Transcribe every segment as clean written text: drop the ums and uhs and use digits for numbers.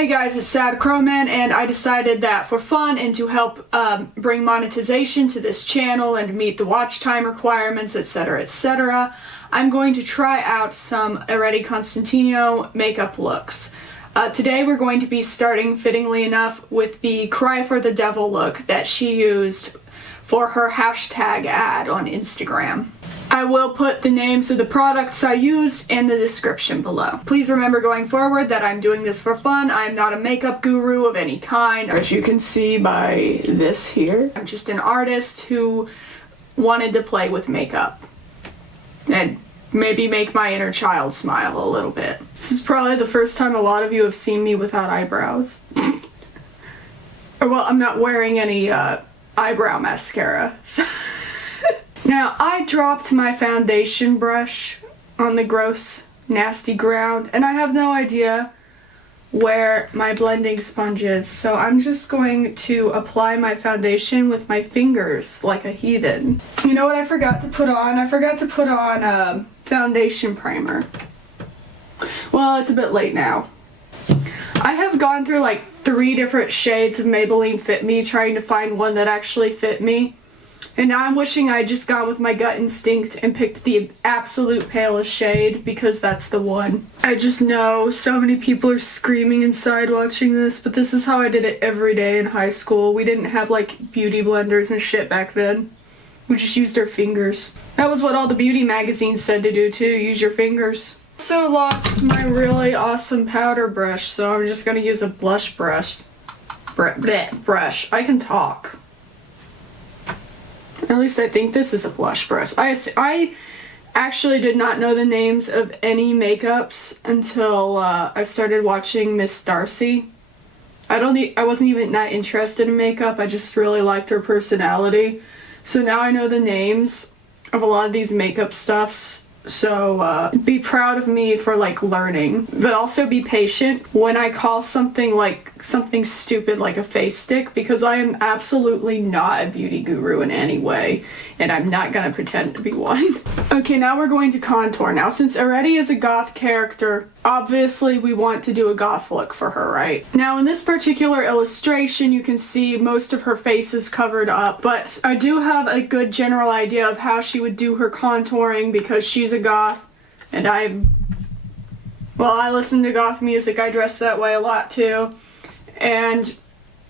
Hey guys, it's Sad Crowman, and I decided that for fun and to help bring monetization to this channel and meet the watch time requirements, etc., etc., I'm going to try out some Arete Constantino makeup looks. Today we're going to be starting, fittingly enough, with the Cry for the Devil look that she used for her hashtag ad on Instagram. I will put the names of the products I used in the description below. Please remember going forward that I'm doing this for fun. I'm not a makeup guru of any kind, as you can see by this here. I'm just an artist who wanted to play with makeup and maybe make my inner child smile a little bit. This is probably the first time a lot of you have seen me without eyebrows. Well, I'm not wearing any eyebrow mascara, so now, I dropped my foundation brush on the gross, nasty ground, and I have no idea where my blending sponge is, so I'm just going to apply my foundation with my fingers like a heathen. You know what I forgot to put on? I forgot to put on foundation primer. Well, it's a bit late now. I have gone through like 3 different shades of Maybelline Fit Me trying to find one that actually fit me. And now I'm wishing I'd just gone with my gut instinct and picked the absolute palest shade, because that's the one. I just know so many people are screaming inside watching this, but this is how I did it every day in high school. We didn't have like beauty blenders and shit back then. We just used our fingers. That was what all the beauty magazines said to do too, use your fingers. Also lost my really awesome powder brush, so I'm just gonna use a blush brush. Brush. I can talk. At least I think this is a blush brush. I actually did not know the names of any makeups until I started watching Miss Darcy. I wasn't even that interested in makeup, I just really liked her personality. So now I know the names of a lot of these makeup stuffs. So be proud of me for like learning, but also be patient when I call something stupid like a face stick, because I am absolutely not a beauty guru in any way, and I'm not gonna pretend to be one. Okay, now we're going to contour. Now, since Arete is a goth character, obviously we want to do a goth look for her, right? Now in this particular illustration you can see most of her face is covered up, but I do have a good general idea of how she would do her contouring, because she's a goth and I listen to goth music, I dress that way a lot too. And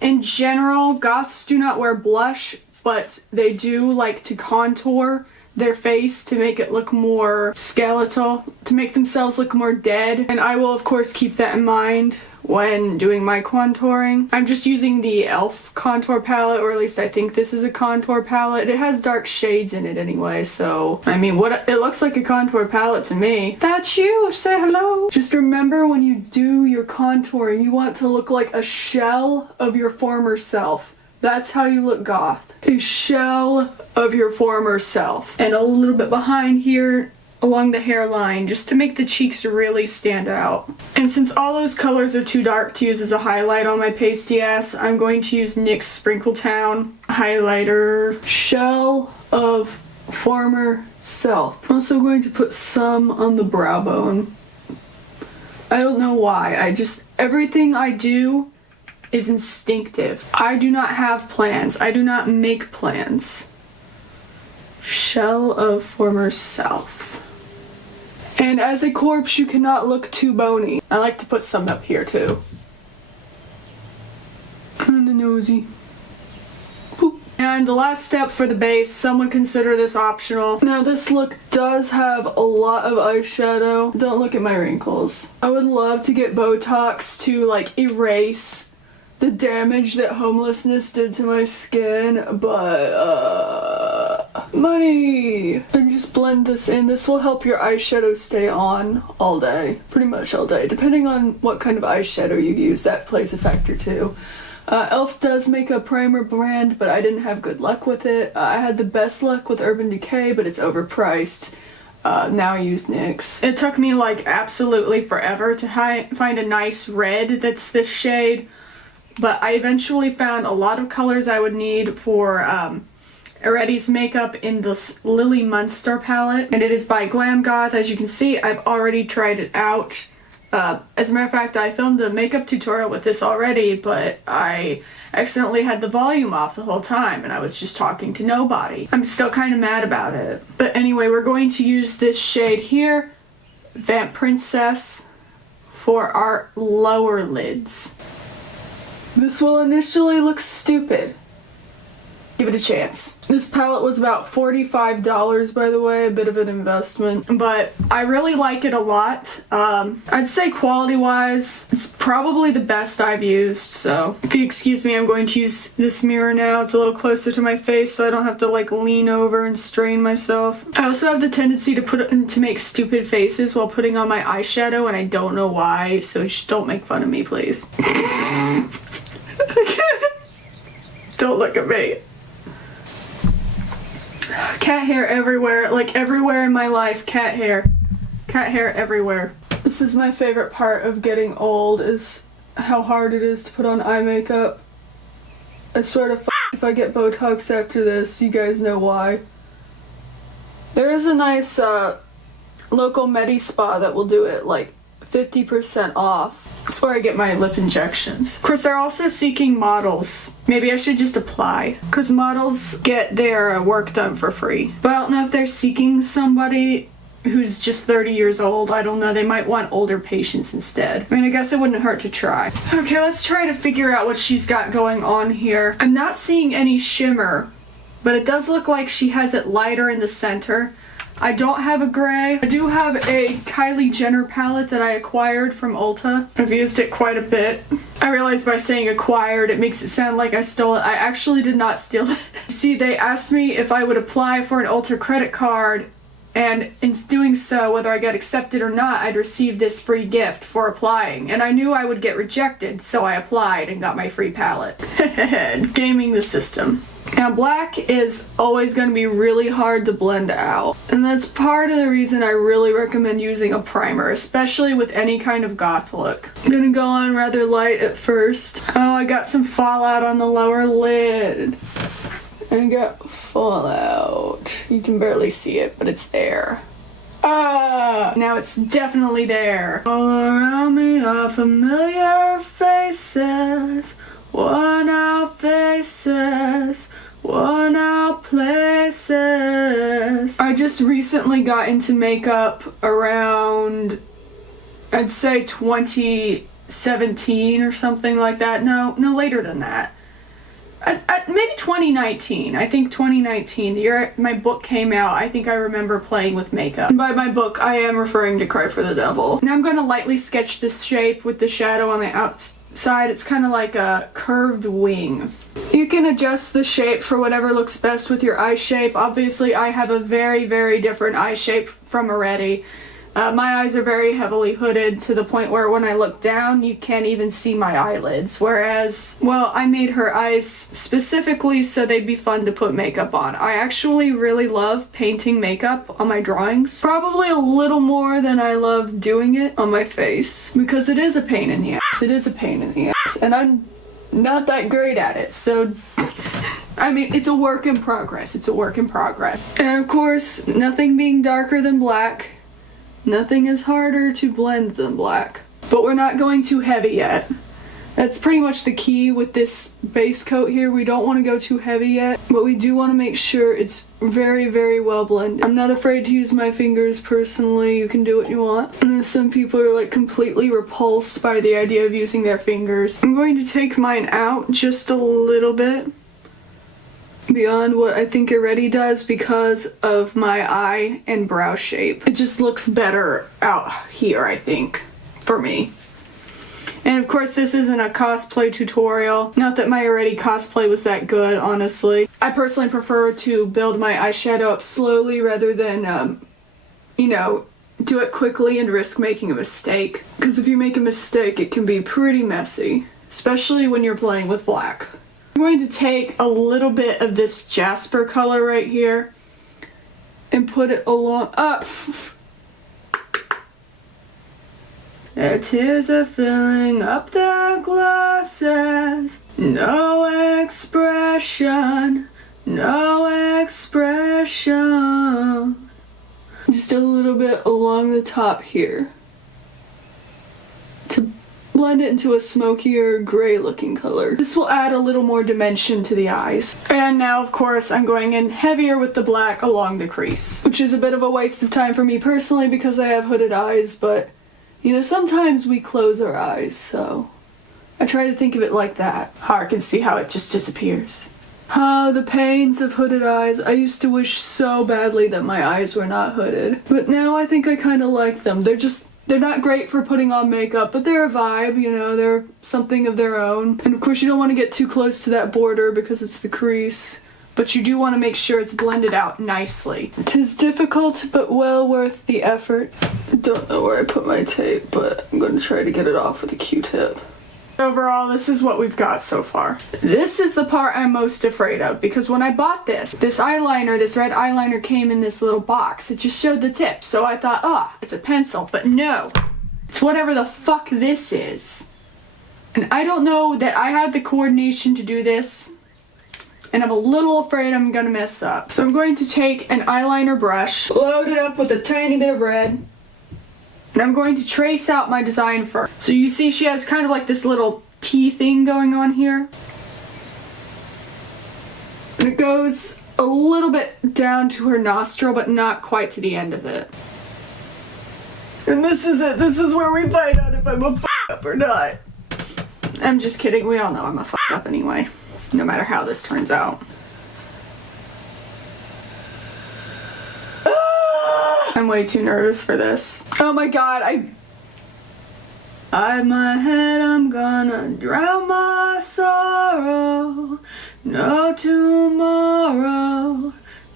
in general, goths do not wear blush, but they do like to contour their face to make it look more skeletal, to make themselves look more dead. And I will of course keep that in mind when doing my contouring. I'm just using the e.l.f. contour palette, or at least I think this is a contour palette. It has dark shades in it anyway, so I mean, it looks like a contour palette to me. That's you, say hello. Just remember, when you do your contouring, you want to look like a shell of your former self. That's how you look goth. A shell of your former self. And a little bit behind here along the hairline, just to make the cheeks really stand out. And since all those colors are too dark to use as a highlight on my pasty ass, I'm going to use NYX Sprinkletown highlighter. Shell of former self. I'm also going to put some on the brow bone. I don't know why, everything I do is instinctive. I do not have plans. I do not make plans. Shell of former self. And as a corpse, you cannot look too bony. I like to put some up here too. And the nosy. Boop. And the last step for the base, some would consider this optional. Now this look does have a lot of eyeshadow. Don't look at my wrinkles. I would love to get Botox to like erase the damage that homelessness did to my skin, but money! And just blend this in. This will help your eyeshadow stay on all day. Pretty much all day. Depending on what kind of eyeshadow you use, that plays a factor too. e.l.f. does make a primer brand, but I didn't have good luck with it. I had the best luck with Urban Decay, but it's overpriced. Now I use NYX. It took me like absolutely forever to find a nice red that's this shade. But I eventually found a lot of colors I would need for Arete's makeup in this Lily Munster palette. And it is by Glam Goth. As you can see, I've already tried it out. As a matter of fact, I filmed a makeup tutorial with this already, but I accidentally had the volume off the whole time and I was just talking to nobody. I'm still kind of mad about it. But anyway, we're going to use this shade here, Vamp Princess, for our lower lids. This will initially look stupid. Give it a chance. This palette was about $45, by the way, a bit of an investment, but I really like it a lot. I'd say quality-wise, it's probably the best I've used, so if you excuse me, I'm going to use this mirror now. It's a little closer to my face, so I don't have to like lean over and strain myself. I also have the tendency to make stupid faces while putting on my eyeshadow, and I don't know why, so just don't make fun of me, please. Don't look at me. Cat hair everywhere, like everywhere in my life, cat hair. Cat hair everywhere. This is my favorite part of getting old, is how hard it is to put on eye makeup. I swear to if I get Botox after this, you guys know why. There is a nice local medi spa that will do it like 50% off. That's where I get my lip injections. Of course, they're also seeking models. Maybe I should just apply, because models get their work done for free. But I don't know if they're seeking somebody who's just 30 years old. I don't know. They might want older patients instead. I mean, I guess it wouldn't hurt to try. Okay, let's try to figure out what she's got going on here. I'm not seeing any shimmer, but it does look like she has it lighter in the center. I don't have a gray. I do have a Kylie Jenner palette that I acquired from Ulta. I've used it quite a bit. I realized by saying acquired, it makes it sound like I stole it. I actually did not steal it. See, they asked me if I would apply for an Ulta credit card, and in doing so, whether I got accepted or not, I'd receive this free gift for applying. And I knew I would get rejected, so I applied and got my free palette. Gaming the system. Now, black is always going to be really hard to blend out, and that's part of the reason I really recommend using a primer, especially with any kind of goth look. I'm gonna go on rather light at first. Oh, I got some fallout on the lower lid. I got fallout. You can barely see it, but it's there. Ah! Now it's definitely there. All around me are familiar faces. Worn out faces, worn out places. I just recently got into makeup around, I'd say 2017 or something like that. No, later than that. Maybe 2019. I think 2019, the year my book came out. I think I remember playing with makeup. And by my book, I am referring to Cry for the Devil. Now I'm going to lightly sketch this shape with the shadow on the outside. It's kind of like a curved wing. You can adjust the shape for whatever looks best with your eye shape. Obviously, I have a very, very different eye shape from Arete. My eyes are very heavily hooded to the point where when I look down, you can't even see my eyelids. Whereas, well, I made her eyes specifically so they'd be fun to put makeup on. I actually really love painting makeup on my drawings. Probably a little more than I love doing it on my face. Because it is a pain in the ass. It is a pain in the ass. And I'm not that great at it, so... I mean, it's a work in progress. It's a work in progress. And of course, nothing being darker than black, nothing is harder to blend than black. But we're not going too heavy yet. That's pretty much the key with this base coat here. We don't want to go too heavy yet, but we do want to make sure it's very, very well blended. I'm not afraid to use my fingers personally. You can do what you want. And some people are like completely repulsed by the idea of using their fingers. I'm going to take mine out just a little bit beyond what I think Arete does because of my eye and brow shape. It just looks better out here, I think, for me. And of course, this isn't a cosplay tutorial. Not that my Arete cosplay was that good, honestly. I personally prefer to build my eyeshadow up slowly rather than, you know, do it quickly and risk making a mistake. Because if you make a mistake, it can be pretty messy, especially when you're playing with black. I'm going to take a little bit of this Jasper color right here and put it along up. Their tears are filling up their glasses. No expression, no expression. Just a little bit along the top here. to blend it into a smokier gray looking color. This will add a little more dimension to the eyes. And now of course I'm going in heavier with the black along the crease, which is a bit of a waste of time for me personally because I have hooded eyes, but you know, sometimes we close our eyes, so I try to think of it like that. I can see how it just disappears. Ah, the pains of hooded eyes. I used to wish so badly that my eyes were not hooded, but now I think I kind of like them. They're not great for putting on makeup, but they're a vibe, you know, they're something of their own. And of course you don't want to get too close to that border because it's the crease, but you do want to make sure it's blended out nicely. 'Tis difficult, but well worth the effort. I don't know where I put my tape, but I'm going to try to get it off with a Q-tip. Overall, this is what we've got so far. This is the part I'm most afraid of, because when I bought this eyeliner, this red eyeliner came in this little box. It just showed the tip, so I thought, oh, it's a pencil, but no. It's whatever the fuck this is. And I don't know that I had the coordination to do this, and I'm a little afraid I'm gonna mess up. So I'm going to take an eyeliner brush, load it up with a tiny bit of red, and I'm going to trace out my design first. So you see she has kind of like this little T thing going on here. And it goes a little bit down to her nostril, but not quite to the end of it. And this is it. This is where we find out if I'm a up or not. I'm just kidding. We all know I'm a up anyway, no matter how this turns out. I'm way too nervous for this. Oh my god, hide my head, I'm gonna drown my sorrow. No tomorrow,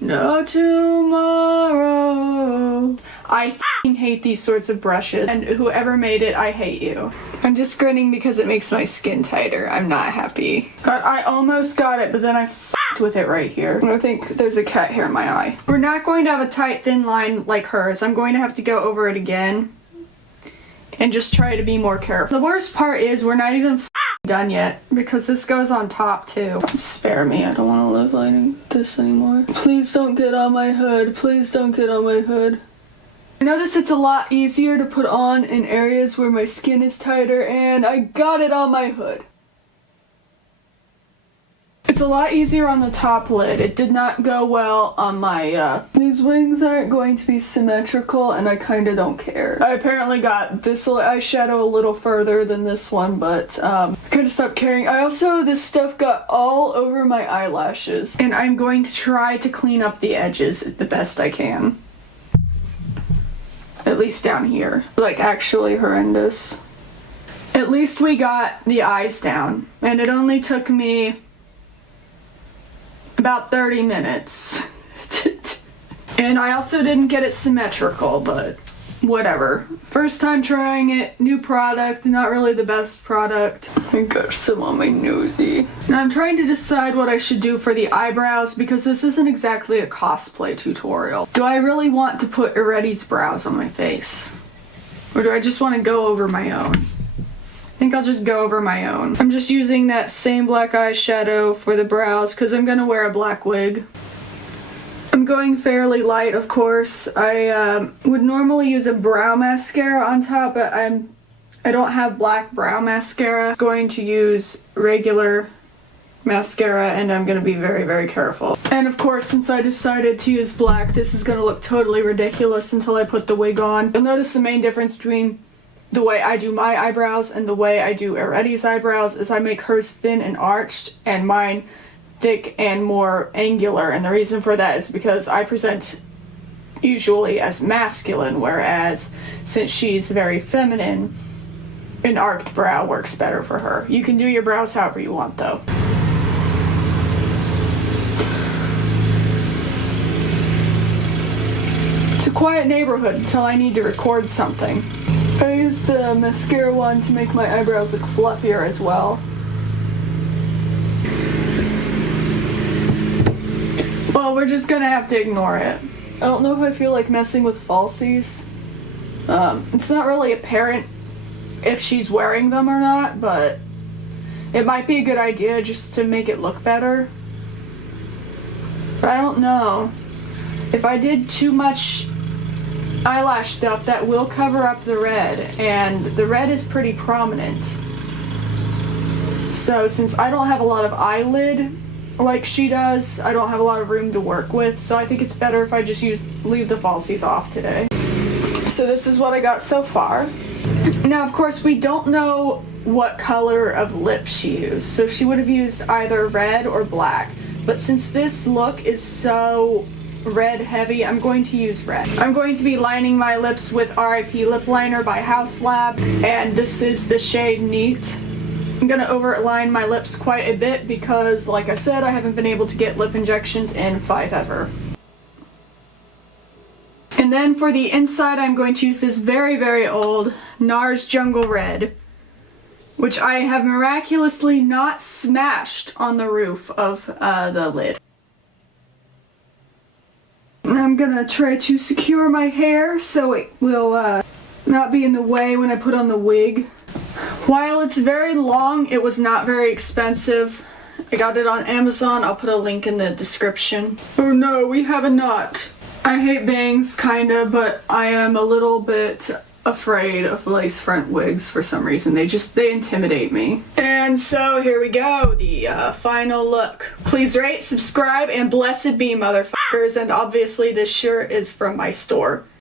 no tomorrow. I f***ing hate these sorts of brushes, and whoever made it, I hate you. I'm just grinning because it makes my skin tighter. I'm not happy. God, I almost got it, but then I f***ed with it right here. I think there's a cat hair in my eye. We're not going to have a tight, thin line like hers. I'm going to have to go over it again and just try to be more careful. The worst part is we're not even done yet because this goes on top too. Spare me, I don't want to live like this anymore. Please don't get on my hood. Please don't get on my hood. I noticed it's a lot easier to put on in areas where my skin is tighter, and I got it on my hood. It's a lot easier on the top lid. It did not go well on my, these wings aren't going to be symmetrical, and I kinda don't care. I apparently got this eyeshadow a little further than this one, but, I kinda stopped caring. This stuff got all over my eyelashes, and I'm going to try to clean up the edges the best I can. At least down here. Like, actually horrendous. At least we got the eyes down, and it only took me about 30 minutes. And I also didn't get it symmetrical, but whatever. First time trying it, new product, not really the best product. I got some on my nosy. Now I'm trying to decide what I should do for the eyebrows because this isn't exactly a cosplay tutorial. Do I really want to put Arete's brows on my face? Or do I just want to go over my own? I think I'll just go over my own. I'm just using that same black eyeshadow for the brows because I'm gonna wear a black wig. I'm going fairly light, of course. I would normally use a brow mascara on top, but I don't have black brow mascara. I'm going to use regular mascara, and I'm gonna be very, very careful. And of course, since I decided to use black, this is gonna look totally ridiculous until I put the wig on. You'll notice the main difference between the way I do my eyebrows and the way I do Arete's eyebrows is I make hers thin and arched, and mine thick and more angular, and the reason for that is because I present usually as masculine, whereas since she's very feminine, an arched brow works better for her. You can do your brows however you want though. It's a quiet neighborhood until I need to record something. I used the mascara one to make my eyebrows look fluffier as well. Well, we're just gonna have to ignore it. I don't know if I feel like messing with falsies. It's not really apparent if she's wearing them or not, but it might be a good idea just to make it look better. But I don't know. If I did too much eyelash stuff that will cover up the red, and the red is pretty prominent. So since I don't have a lot of eyelid like she does, I don't have a lot of room to work with, so I think it's better if I just leave the falsies off today. So this is what I got so far. Now, of course, we don't know what color of lip she used, so she would have used either red or black. But since this look is so red heavy, I'm going to use red. I'm going to be lining my lips with RIP lip liner by House Lab, and this is the shade Neat. I'm gonna overline my lips quite a bit because, like I said, I haven't been able to get lip injections in forever. And then for the inside, I'm going to use this very, very old NARS Jungle Red, which I have miraculously not smashed on the roof of the lid. I'm gonna try to secure my hair so it will not be in the way when I put on the wig. While it's very long, it was not very expensive. I got it on Amazon. I'll put a link in the description. Oh no, we have a knot. I hate bangs, kinda, but I am a little bit afraid of lace front wigs for some reason. They intimidate me. And so here we go, the final look. Please rate, subscribe, and blessed be, motherfuckers. And obviously this shirt is from my store.